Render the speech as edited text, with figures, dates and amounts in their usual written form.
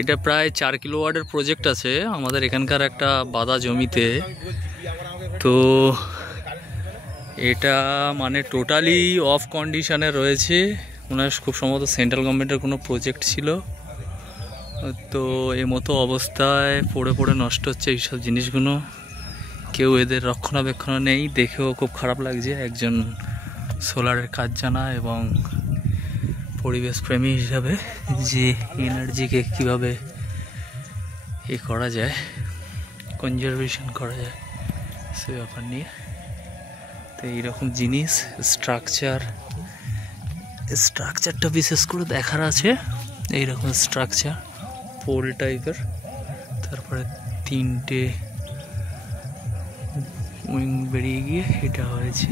এটা প্রায় 4 কিলোওয়াটের প্রজেক্ট আছে আমাদের এখানকার একটা বাদা জমিতে। তো এটা মানে টোটালি অফ কন্ডিশনে রয়েছে। মনে হয় খুব সম্ভবত সেন্ট্রাল গভর্নমেন্টের কোনো প্রজেক্ট ছিল। তো এই মতো অবস্থায় পড়ে পড়ে নষ্ট হচ্ছে এইসব জিনিসগুলো। কেউ এদের রক্ষণাবেক্ষণ নেই, দেখেও খুব খারাপ লাগছে একজন সোলারের কাজ জানা এবং পরিবেশ প্রেমী হিসাবে যে এনার্জিকে কীভাবে করা যায়, কনজারভেশন করা যায় সে ব্যাপার নিয়ে। তো এইরকম জিনিস স্ট্রাকচারটা বিশেষ করে দেখার আছে। এইরকম স্ট্রাকচার পোল টাইপের, তারপরে 3টে উইং বেরিয়ে গিয়ে এটা হয়েছে।